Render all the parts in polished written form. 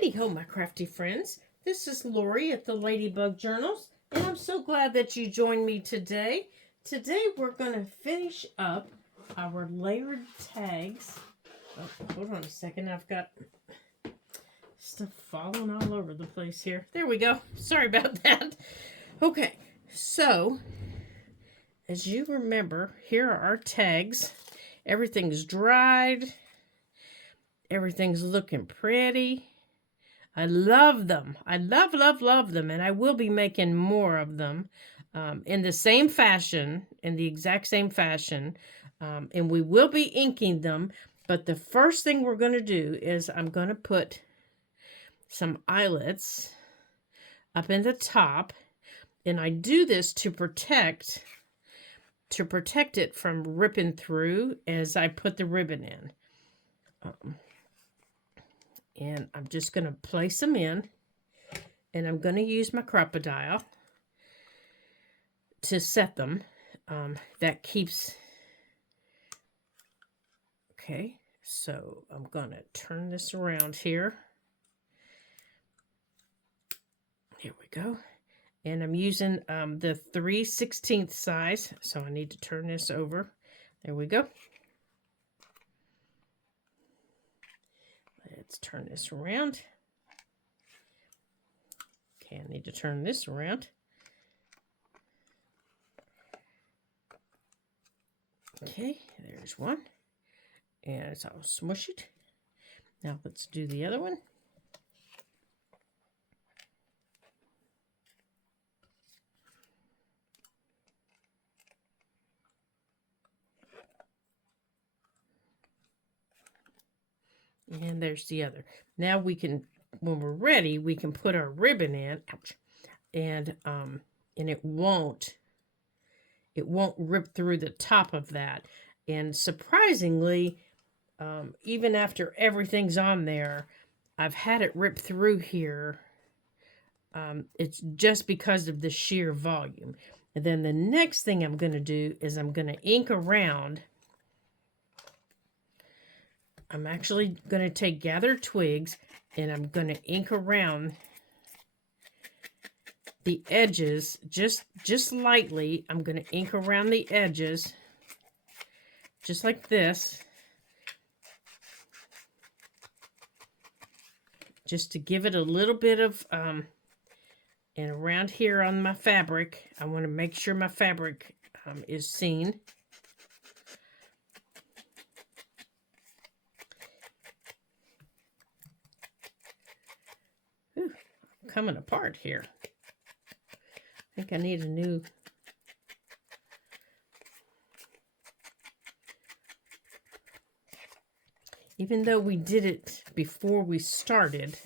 Heidi ho, my crafty friends. This is Lori at the Ladybug Journals, and I'm so glad that you joined me today. Today we're going to finish up our layered tags. Oh, hold on a second. I've got stuff falling all over the place here. There we go. Sorry about that. Okay, so as you remember, here are our tags. Everything's dried. Everything's looking pretty. I love them. I love them. And I will be making more of them in the same fashion, in the exact same fashion. And we will be inking them. But the first thing we're going to do is I'm going to put some eyelets up in the top. And I do this to protect it from ripping through as I put the ribbon in. And I'm just going to place them in. And I'm going to use my crocodile to set them. That keeps... Okay, so I'm going to turn this around here. Here we go. And I'm using the 3/16 size. So I need to turn this over. There we go. Let's turn this around. Okay, I need to turn this around. Okay, there's one. And it's all smushed. Now let's do the other one. And there's the other. Now we can, when we're ready, we can put our ribbon in. Ouch. And it won't rip through the top of that. And surprisingly, even after everything's on there, I've had it rip through here. It's just because of the sheer volume. And then the next thing I'm going to do is I'm going to ink around. I'm actually going to take gathered twigs and I'm going to ink around the edges just lightly. I'm going to ink around the edges just like this, just to give it a little bit of and around here on my fabric, I want to make sure my fabric is seen. Ooh, coming apart here. I think I need a new... Even though we did it before we started,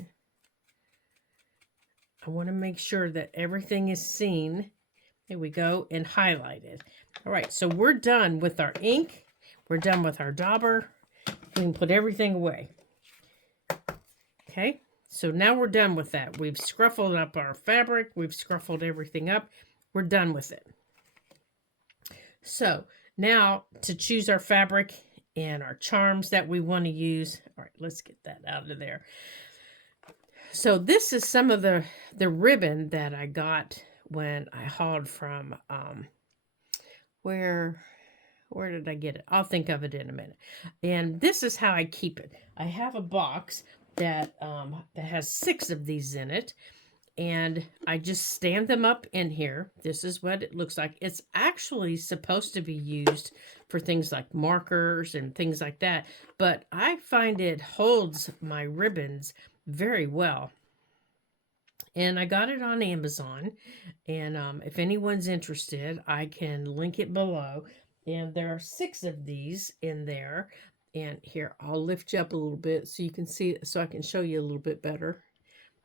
I want to make sure that everything is seen. There we go, and highlighted. All right, so we're done with our ink. We're done with our dauber. We can put everything away. Okay, so now we're done with that. We've scruffled up our fabric. We've scruffled everything up. We're done with it. So now to choose our fabric and our charms that we want to use. All right, let's get that out of there. So this is some of the ribbon that I got when I hauled from, where did I get it? I'll think of it in a minute. And this is how I keep it. I have a box that has 6 of these in it. And I just stand them up in here. This is what it looks like. It's actually supposed to be used for things like markers and things like that. But I find it holds my ribbons very well. And I got it on Amazon. And if anyone's interested, I can link it below. And there are 6 of these in there. And here, I'll lift you up a little bit so you can see it, so I can show you a little bit better.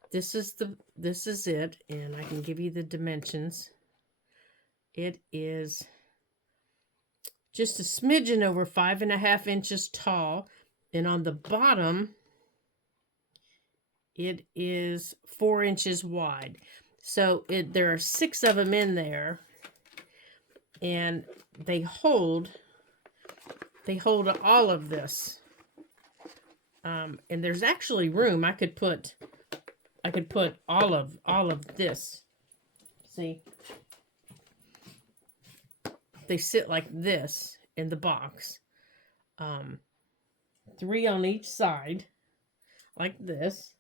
This is it, and I can give you the dimensions. It is just a smidgen over 5.5 inches tall, and on the bottom, it is 4 inches wide. So there are 6 of them in there, and they hold all of this. And there's actually room. I could put I could put all of this. See? They sit like this in the box. 3 on each side, like this.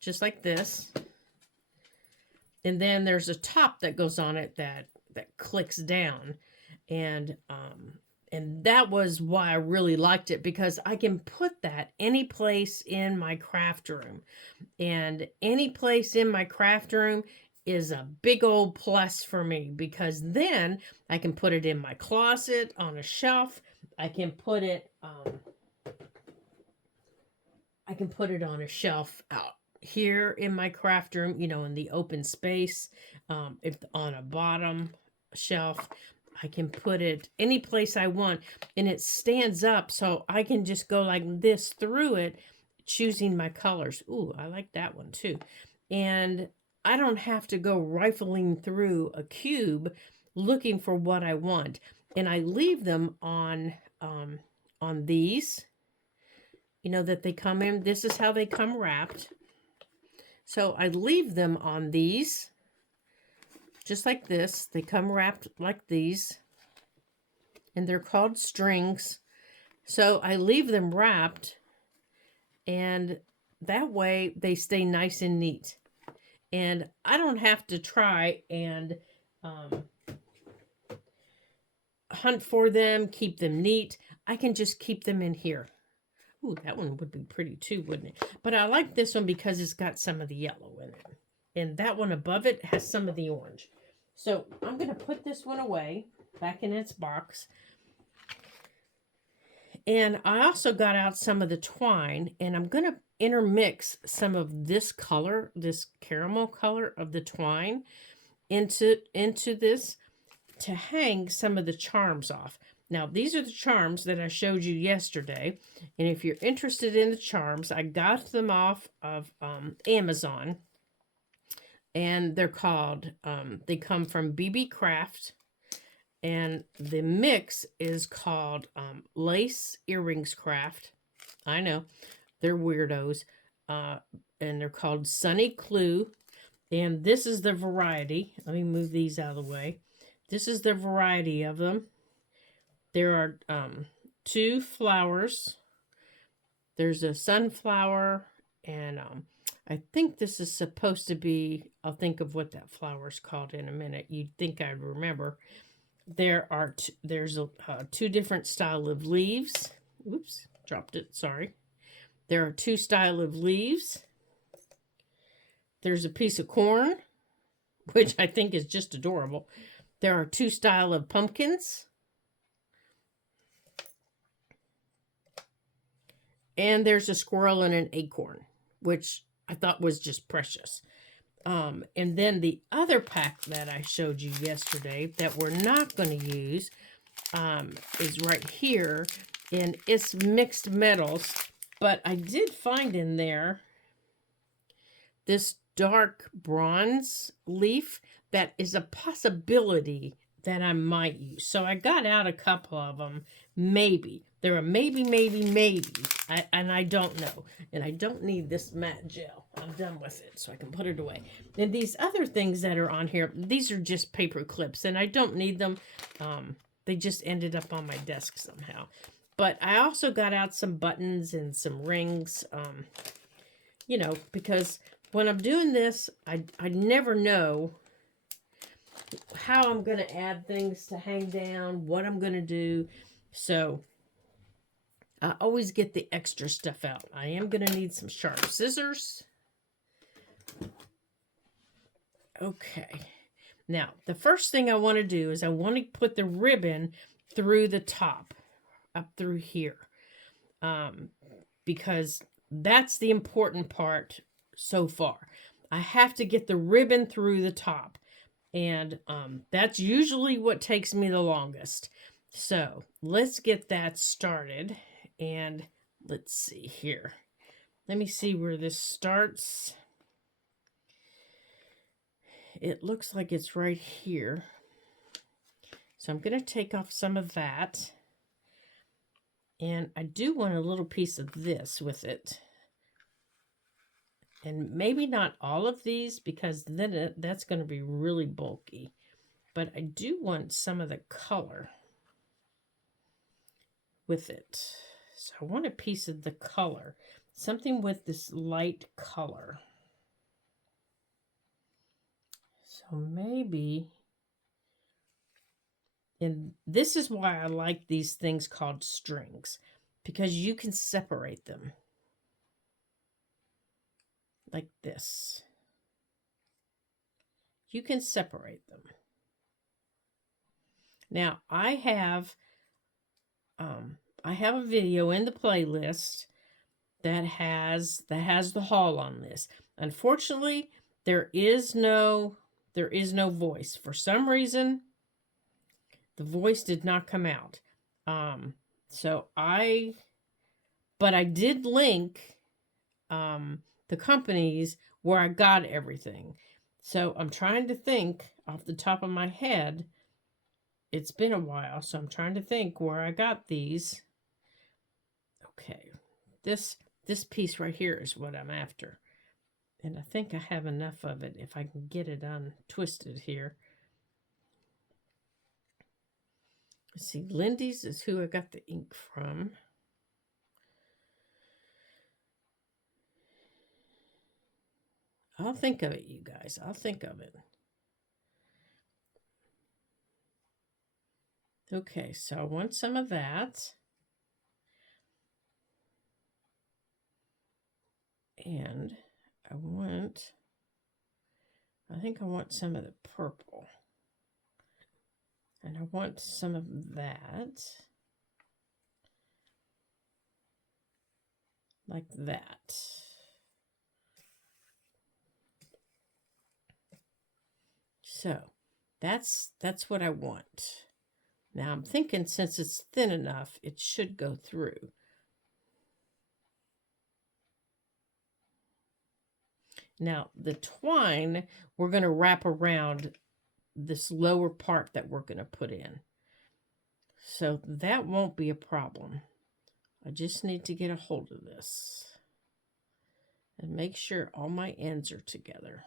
Just like this. And then there's a top that goes on it that clicks down. And that was why I really liked it, because I can put that any place in my craft room. And any place in my craft room is a big old plus for me, because then I can put it in my closet on a shelf. I can put it on a shelf out here in my craft room, you know, in the open space. If on a bottom shelf, I can put it any place I want, and it stands up, so I can just go like this through it, choosing my colors. Ooh, I like that one too. And I don't have to go rifling through a cube looking for what I want. And I leave them on these, you know, that they come in. This is how they come wrapped. So I leave them on these, just like this. They come wrapped like these, and they're called strings. So I leave them wrapped, and that way they stay nice and neat. And I don't have to try and hunt for them, keep them neat. I can just keep them in here. Ooh, that one would be pretty too, wouldn't it? But I like this one because it's got some of the yellow in it. And that one above it has some of the orange. So I'm going to put this one away, back in its box. And I also got out some of the twine, and I'm going to intermix some of this color, this caramel color of the twine into this to hang some of the charms off. Now, these are the charms that I showed you yesterday. And if you're interested in the charms, I got them off of Amazon. And they're called, they come from BB Craft. And the mix is called Lace Earrings Craft. I know, they're weirdos. And they're called Sunny Clue. And this is the variety. Let me move these out of the way. This is the variety of them. There are 2 flowers. There's a sunflower, and I think this is supposed to be, I'll think of what that flower's called in a minute. You'd think I'd remember. There's 2 different style of leaves. Oops, dropped it, sorry. There are 2 style of leaves. There's a piece of corn, which I think is just adorable. There are 2 style of pumpkins. And there's a squirrel and an acorn, which I thought was just precious. And then the other pack that I showed you yesterday that we're not going to use is right here. And it's mixed metals. But I did find in there this dark bronze leaf that is a possibility that I might use. So I got out a couple of them, maybe. They're a maybe. And I don't know. And I don't need this matte gel. I'm done with it, so I can put it away. And these other things that are on here, these are just paper clips, and I don't need them. They just ended up on my desk somehow. But I also got out some buttons and some rings, you know, because when I'm doing this, I never know how I'm going to add things to hang down, what I'm going to do. So I always get the extra stuff out. I am going to need some sharp scissors. Okay. Now, the first thing I want to do is I want to put the ribbon through the top, up through here. Because that's the important part so far. I have to get the ribbon through the top. And that's usually what takes me the longest. So let's get that started. And let's see here. Let me see where this starts. It looks like it's right here. So I'm going to take off some of that. And I do want a little piece of this with it. And maybe not all of these, because then that's going to be really bulky. But I do want some of the color with it. So I want a piece of the color. Something with this light color. So maybe... And this is why I like these things called strings. Because you can separate them. Like this. You can separate them. Now, I have a video in the playlist that has the haul on this. Unfortunately, there is no voice. For some reason, the voice did not come out. But I did link the companies where I got everything. So I'm trying to think off the top of my head. It's been a while, so I'm trying to think where I got these. Okay, this piece right here is what I'm after. And I think I have enough of it if I can get it untwisted here. Let's see, Lindy's is who I got the ink from. I'll think of it, you guys. I'll think of it. Okay, so I want some of that. And I think I want some of the purple. And I want some of that. Like that. So, that's what I want. Now I'm thinking since it's thin enough, it should go through. Now, the twine, we're going to wrap around this lower part that we're going to put in. So that won't be a problem. I just need to get a hold of this and make sure all my ends are together.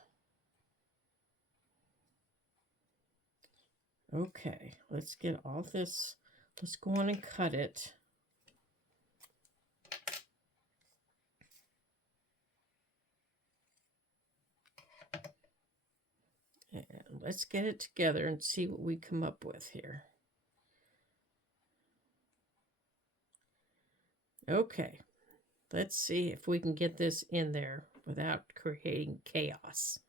Okay, let's get all this. Let's go on and cut it. And let's get it together and see what we come up with here. Okay, let's see if we can get this in there without creating chaos.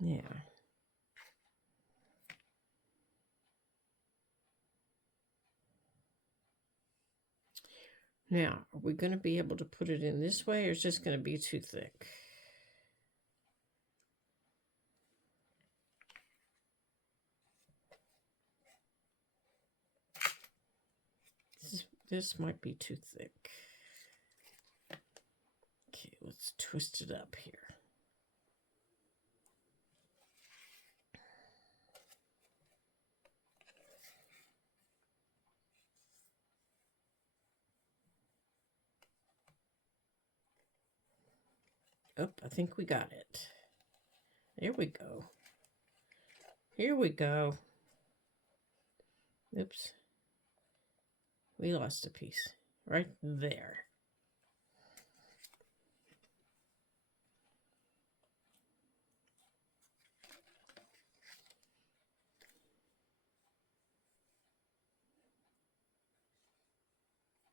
Yeah. Now, are we going to be able to put it in this way, or is it just going to be too thick? This might be too thick. Okay, let's twist it up here. Oh, I think we got it. There we go. Here we go. Oops. We lost a piece right there.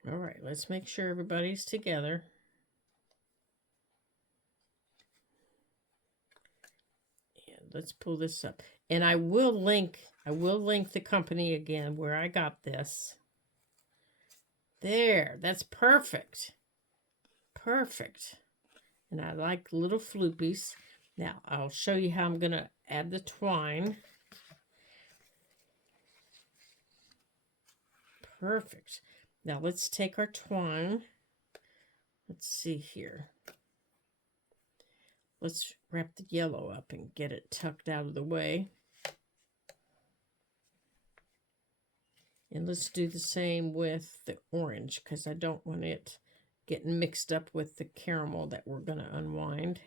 All right, let's make sure everybody's together. Let's pull this up. And I will link the company again where I got this. There, that's perfect. Perfect. And I like little floopies. Now, I'll show you how I'm going to add the twine. Perfect. Now, let's take our twine. Let's see here. Let's wrap the yellow up and get it tucked out of the way. And let's do the same with the orange because I don't want it getting mixed up with the caramel that we're going to unwind.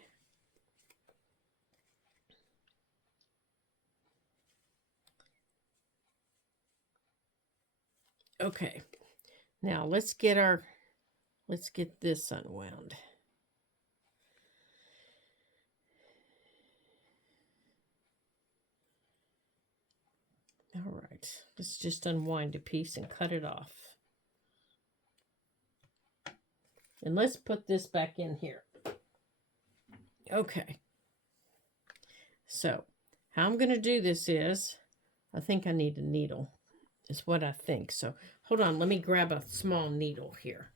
Okay, now let's get this unwound. All right, let's just unwind a piece and cut it off. And let's put this back in here. Okay. So, how I'm going to do this is, I think I need a needle. Is what I think. So, hold on, let me grab a small needle here.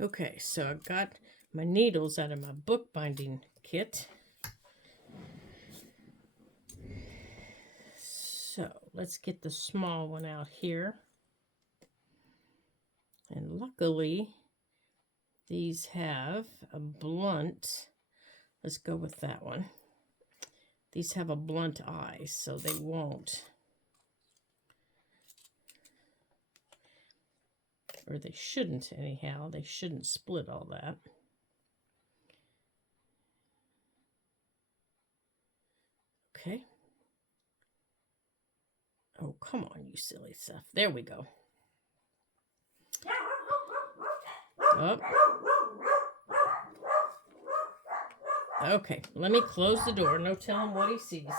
Okay, so I've got my needles out of my bookbinding kit. So, let's get the small one out here. And luckily, these have a blunt. Let's go with that one. These have a blunt eye, so they won't. Or they shouldn't anyhow. They shouldn't split all that. Okay. Oh, come on, you silly stuff. There we go. Oh. Okay, let me close the door. No telling what he sees.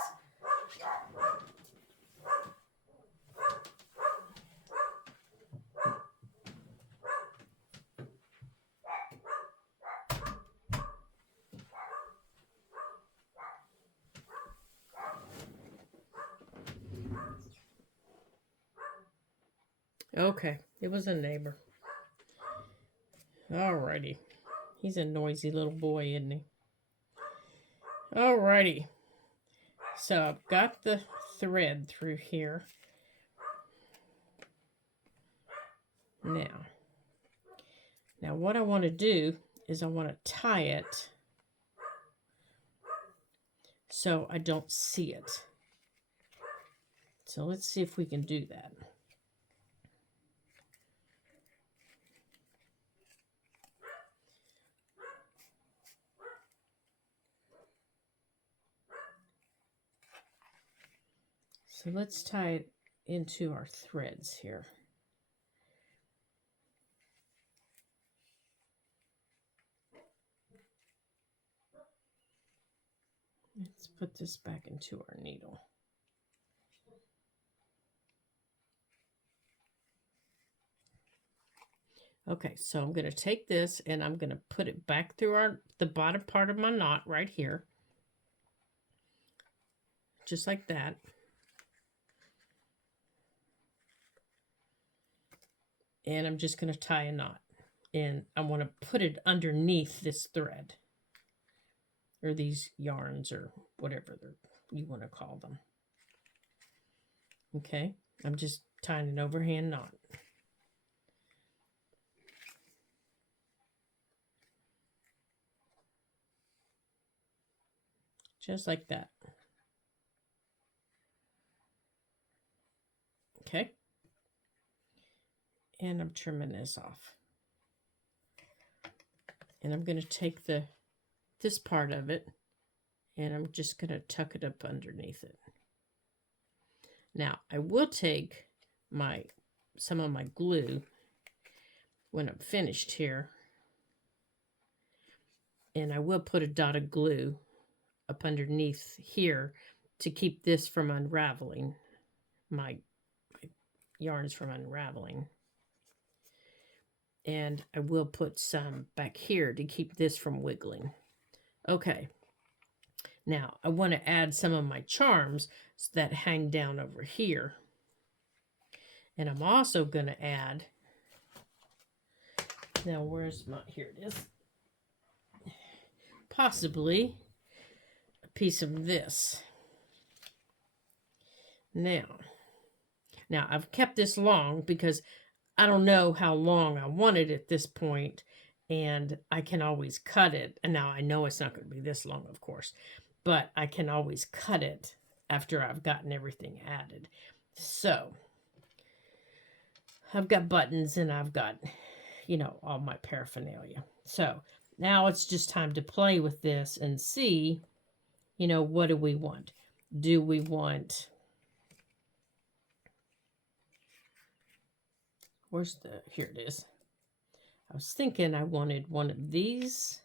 Okay, it was a neighbor. Alrighty. He's a noisy little boy, isn't he? Alrighty. So I've got the thread through here. Now what I want to do is I want to tie it so I don't see it. So let's see if we can do that. So let's tie it into our threads here. Let's put this back into our needle. Okay, so I'm going to take this and I'm going to put it back through the bottom part of my knot right here. Just like that. And I'm just going to tie a knot. And I want to put it underneath this thread. Or these yarns or whatever you want to call them. Okay, I'm just tying an overhand knot. Just like that. Okay. And I'm trimming this off. And I'm going to take this part of it and I'm just going to tuck it up underneath it. Now, I will take some of my glue when I'm finished here, and I will put a dot of glue up underneath here to keep this from unraveling, my yarns from unraveling. And I will put some back here to keep this from wiggling. Okay. Now, I want to add some of my charms that hang down over here. And I'm also going to add, now where's my, here it is, possibly a piece of this. Now I've kept this long because I don't know how long I want it at this point, and I can always cut it. And now I know it's not going to be this long, of course, but I can always cut it after I've gotten everything added. So, I've got buttons and I've got, you know, all my paraphernalia. So, now it's just time to play with this and see, you know, what do we want? Do we want... Where's the... Here it is. I was thinking I wanted one of these.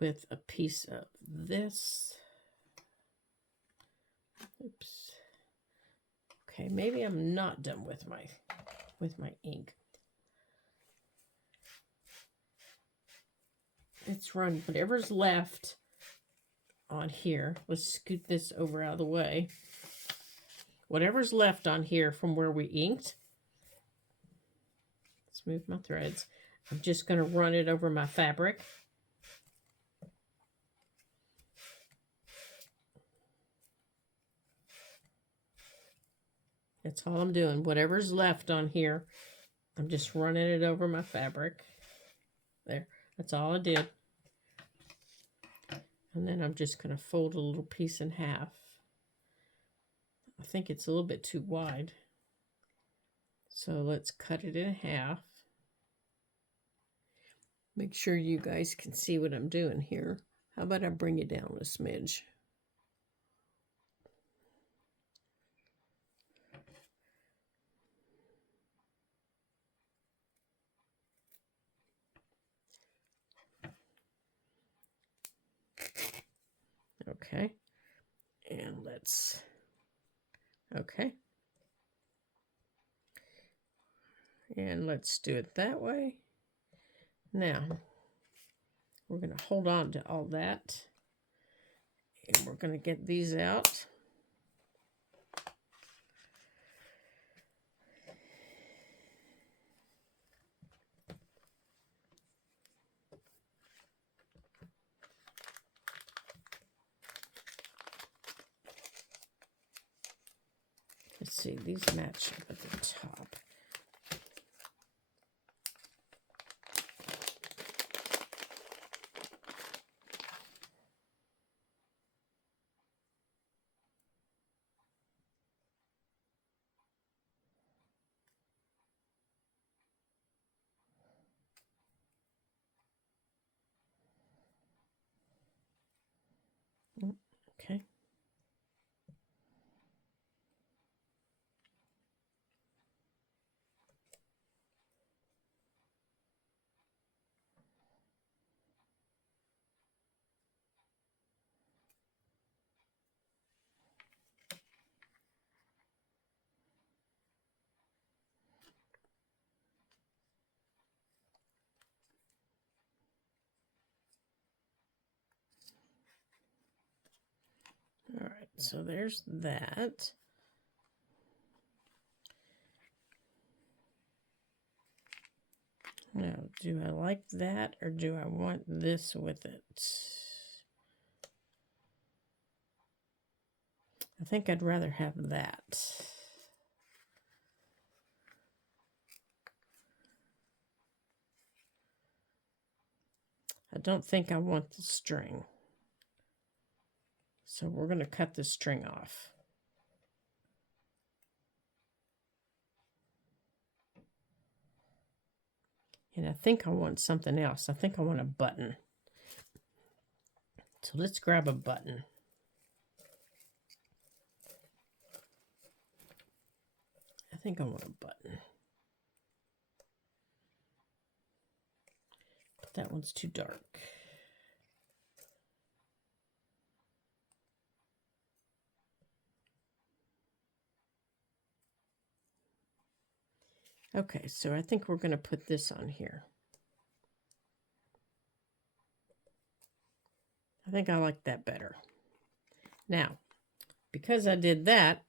With a piece of this. Oops. Okay, maybe I'm not done with my ink. Let's run whatever's left on here. Let's scoot this over out of the way. Whatever's left on here from where we inked. Let's move my threads. I'm just going to run it over my fabric. That's all I'm doing. Whatever's left on here, I'm just running it over my fabric. There. That's all I did. And then I'm just going to fold a little piece in half. I think it's a little bit too wide. So let's cut it in half. Make sure you guys can see what I'm doing here. How about I bring it down a smidge? Okay. And let's... Okay. And let's do it that way. Now, we're going to hold on to all that. And we're going to get these out. Let's see, these match up at the top. Okay. All right, so there's that. Now, do I like that or do I want this with it? I think I'd rather have that. I don't think I want the string. So we're going to cut the string off. And I think I want something else. I think I want a button. So let's grab a button. I think I want a button. But that one's too dark. Okay, so I think we're going to put this on here. I think I like that better. Now, because I did that,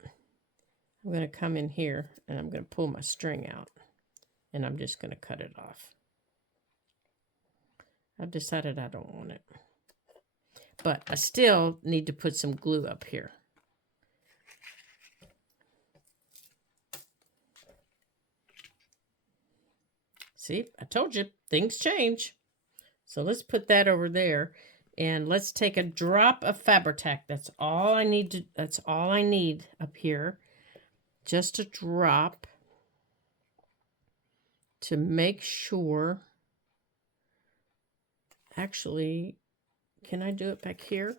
I'm going to come in here and I'm going to pull my string out. And I'm just going to cut it off. I've decided I don't want it. But I still need to put some glue up here. See, I told you, things change. So let's put that over there. And let's take a drop of Fabri-Tac. That's all I need up here. Just a drop to make sure. Actually, can I do it back here?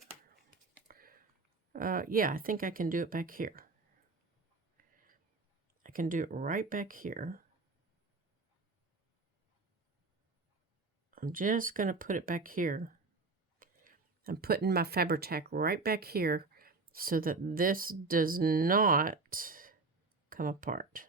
Yeah, I think I can do it back here. I can do it right back here. I'm just going to put it back here. I'm putting my Fabri-Tac right back here so that this does not come apart.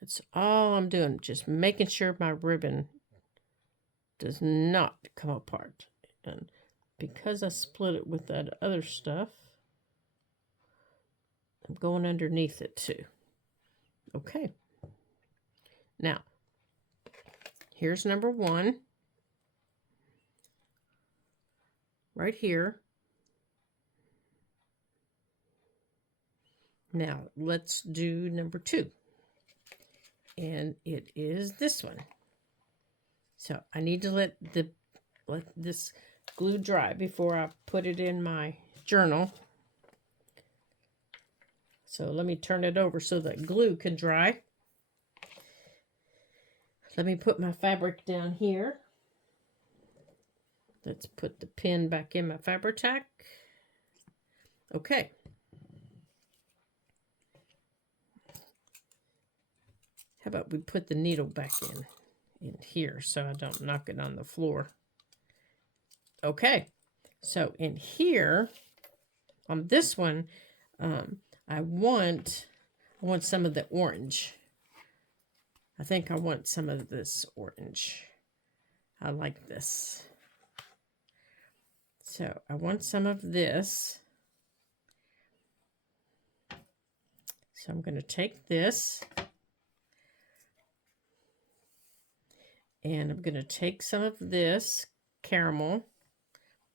That's all I'm doing, just making sure my ribbon does not come apart. And because I split it with that other stuff, I'm going underneath it too. Okay. Now, here's number 1. Right here. Now, let's do number 2. And it is this one. So I need to let this glue dry before I put it in my journal. So let me turn it over so that glue can dry. Let me put my fabric down here. Let's put the pin back in my Fabri-Tac. Okay. How about we put the needle back in here so I don't knock it on the floor. Okay. So in here, on this one, I want some of the orange. I think I want some of this orange. I like this. So I want some of this. So I'm going to take this. And I'm going to take some of this caramel.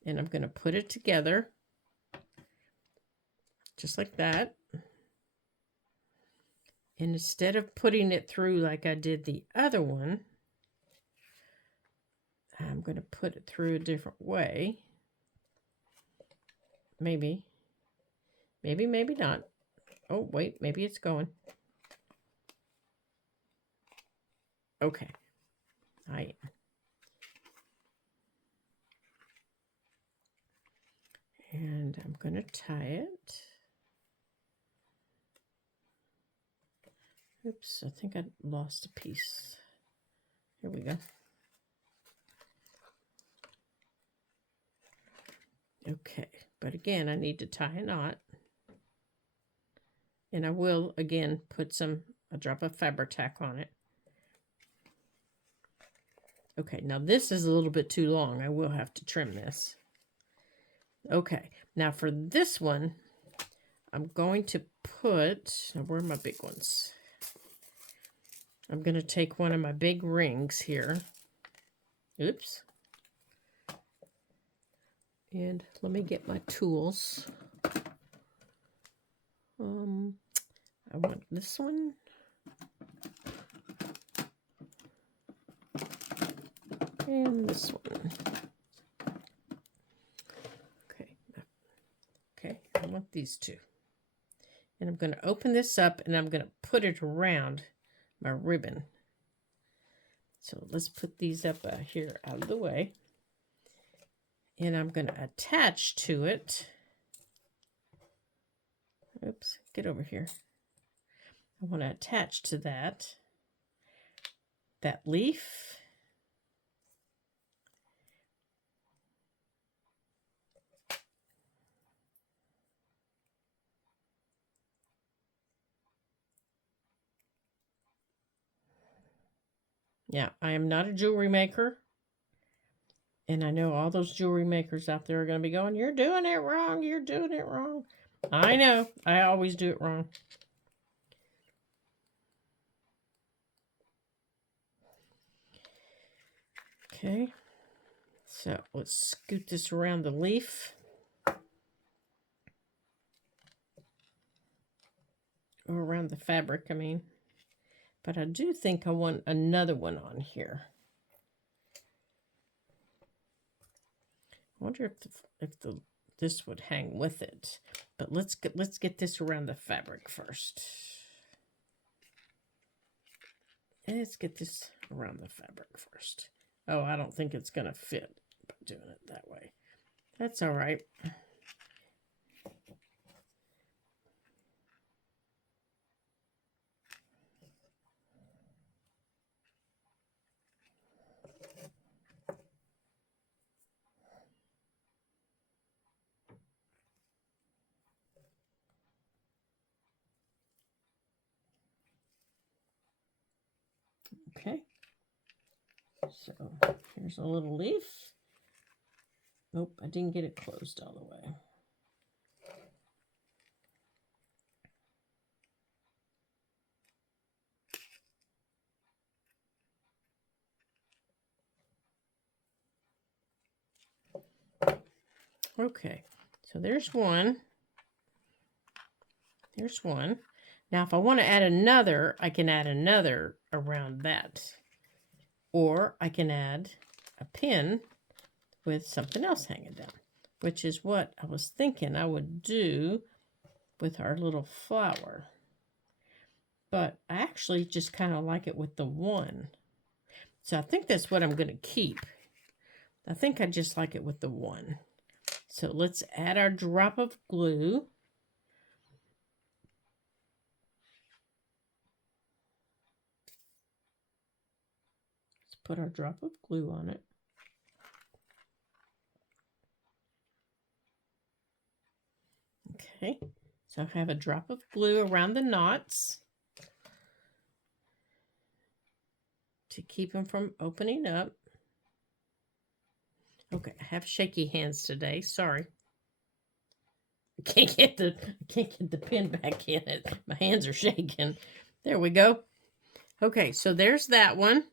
And I'm going to put it together. Just like that. And instead of putting it through like I did the other one, I'm going to put it through a different way. Maybe. Maybe not. Oh, wait, maybe it's going. Okay. I am. And I'm going to tie it. Oops, I think I lost a piece. Here we go. Okay, but again, I need to tie a knot. And I will, again, put a drop of Fabri-Tac on it. Okay, now this is a little bit too long. I will have to trim this. Okay, now for this one, I'm going to put, now where are my big ones? I'm going to take one of my big rings here. Oops. And let me get my tools. I want this one. And this one. Okay, I want these two. And I'm going to open this up and I'm going to put it around my ribbon. So let's put these up here out of the way. And I'm going to attach to it. Oops, get over here. I want to attach to that leaf. Yeah, I am not a jewelry maker. And I know all those jewelry makers out there are going to be going, you're doing it wrong, you're doing it wrong. I know, I always do it wrong. Okay, So let's scoot this around the leaf. Or around the fabric, I mean. But I do think I want another one on here. I wonder if this would hang with it. But let's get this around the fabric first. Let's get this around the fabric first. Oh, I don't think it's going to fit by doing it that way. That's all right. Okay. So here's a little leaf. Nope, I didn't get it closed all the way. Okay, so there's one. There's one. Now, if I want to add another, I can add another around that. Or I can add a pin with something else hanging down, which is what I was thinking I would do with our little flower. But I actually just kind of like it with the one. So I think that's what I'm going to keep. I think I just like it with the one. So let's add our drop of glue. Let's put our drop of glue on it. Okay, so I have a drop of glue around the knots to keep them from opening up. Okay, I have shaky hands today. Sorry. I can't get the pin back in it. My hands are shaking. There we go. Okay, so there's that one.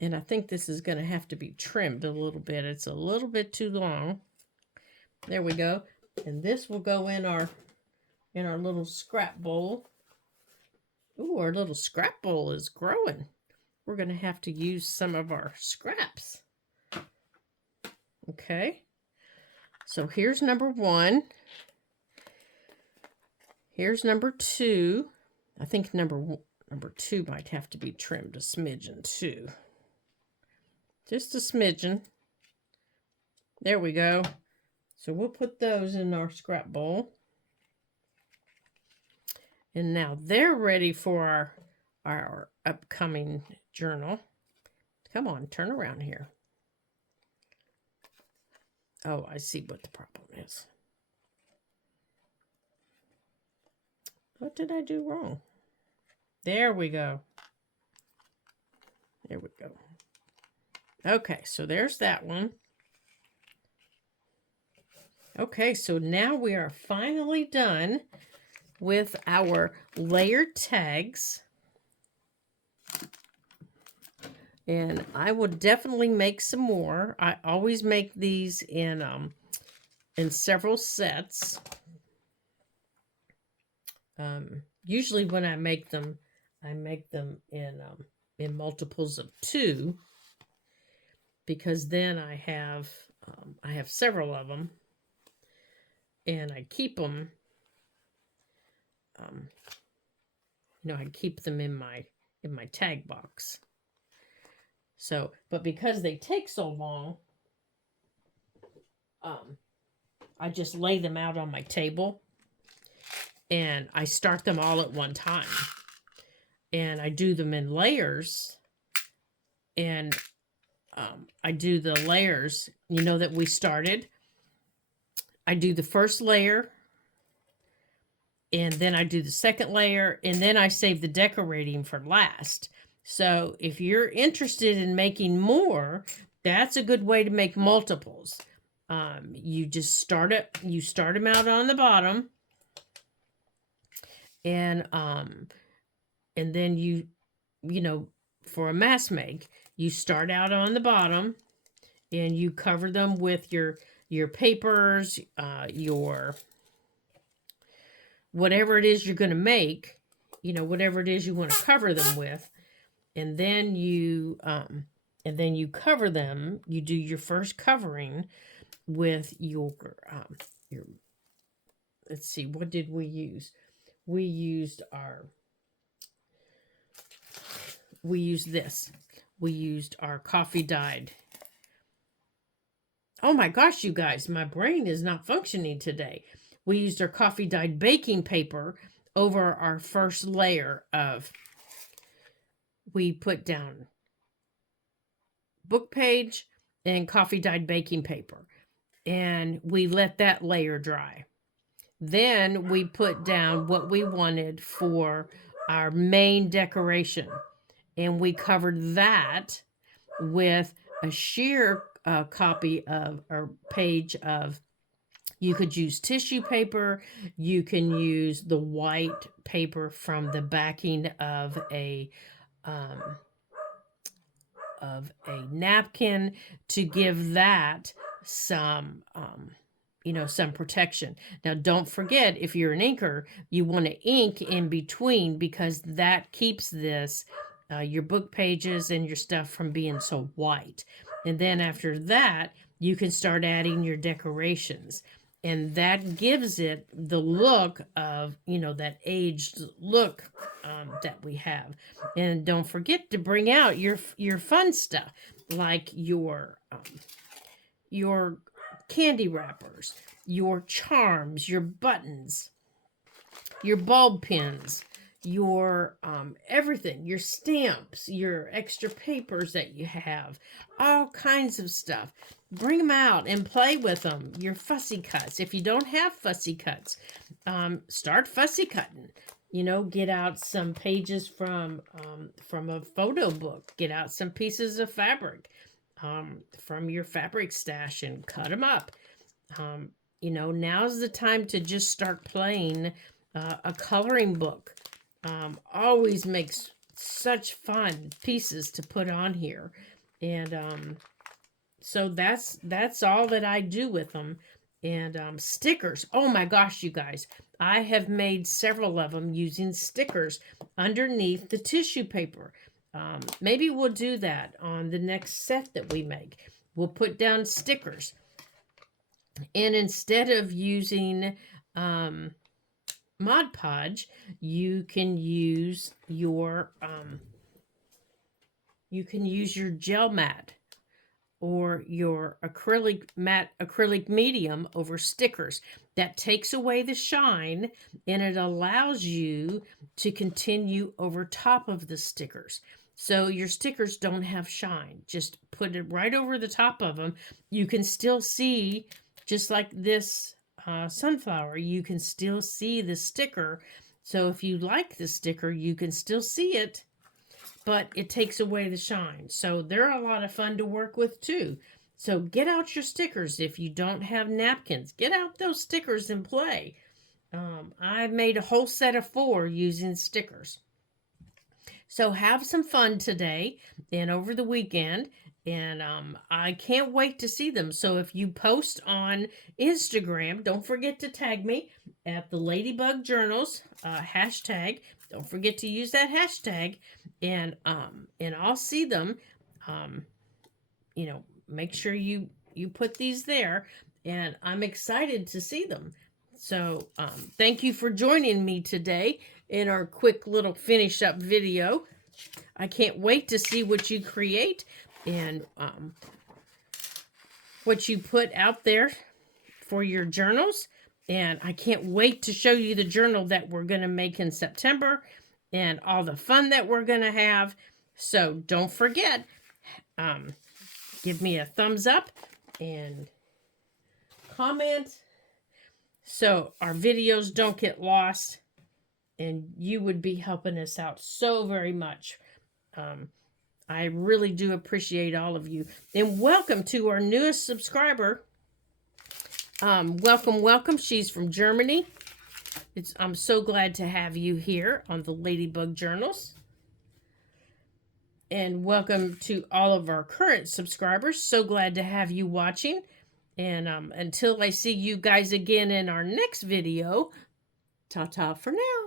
And I think this is going to have to be trimmed a little bit. It's a little bit too long. There we go. And this will go in our little scrap bowl. Ooh, our little scrap bowl is growing. We're going to have to use some of our scraps. Okay. So here's number one. Here's number two. I think number two might have to be trimmed a smidgen too. Just a smidgen. There we go. So we'll put those in our scrap bowl. And now they're ready for our upcoming journal. Come on, turn around here. Oh, I see what the problem is. What did I do wrong? There we go. There we go. Okay, so there's that one. Okay, so now we are finally done with our layered tags. And I will definitely make some more. I always make these in several sets. Usually when I make them in multiples of 2, because then I have several of them, and I keep them. I keep them in my tag box. So, but because they take so long, I just lay them out on my table, and I start them all at one time, and I do them in layers, and I do the layers, that we started. I do the first layer, and then I do the second layer, and then I save the decorating for last. So if you're interested in making more, that's a good way to make multiples. You just start them out on the bottom, and then for a mass make, you start out on the bottom, and you cover them with your papers, your whatever it is you're going to make, whatever it is you want to cover them with, and then you cover them. You do your first covering with your. Let's see, what did we use? We used this. We used our coffee dyed. Oh my gosh, you guys, my brain is not functioning today. We used our coffee dyed baking paper over our first layer of, we put down book page and coffee dyed baking paper, and we let that layer dry. Then we put down what we wanted for our main decoration, and we covered that with a sheer copy of, or page of, you could use tissue paper, you can use the white paper from the backing of a napkin to give that some some protection. Now don't forget, if you're an inker, you want to ink in between, because that keeps this your book pages and your stuff from being so white. And then after that, you can start adding your decorations, and that gives it the look of, that aged look that we have. And don't forget to bring out your fun stuff, like your candy wrappers, your charms, your buttons, your bulb pins, your everything, your stamps, your extra papers that you have, all kinds of stuff. Bring them out and play with them. Your fussy cuts. If you don't have fussy cuts, start fussy cutting. Get out some pages from a photo book. Get out some pieces of fabric from your fabric stash and cut them up. Now's the time to just start playing a coloring book. Always makes such fun pieces to put on here. And so that's all that I do with them. And stickers. Oh my gosh, you guys. I have made several of them using stickers underneath the tissue paper. Maybe we'll do that on the next set that we make. We'll put down stickers. And instead of using Mod Podge, you can use your gel mat or your acrylic medium over stickers. That takes away the shine, and it allows you to continue over top of the stickers. So your stickers don't have shine. Just put it right over the top of them. You can still see, just like this sunflower, you can still see the sticker. So if you like the sticker, you can still see it, but it takes away the shine. So they're a lot of fun to work with too. So get out your stickers. If you don't have napkins, get out those stickers and play. I've made a whole set of 4 using stickers. So have some fun today and over the weekend. And I can't wait to see them. So if you post on Instagram, don't forget to tag me at the Ladybug Journals hashtag. Don't forget to use that hashtag, and I'll see them. Make sure you put these there, and I'm excited to see them. So thank you for joining me today in our quick little finish up video. I can't wait to see what you create and what you put out there for your journals. And I can't wait to show you the journal that we're going to make in September and all the fun that we're going to have. So don't forget, give me a thumbs up and comment so our videos don't get lost. And you would be helping us out so very much. I really do appreciate all of you. And welcome to our newest subscriber. Welcome. She's from Germany. I'm so glad to have you here on the Ladybug Journals. And welcome to all of our current subscribers. So glad to have you watching. And until I see you guys again in our next video, ta-ta for now.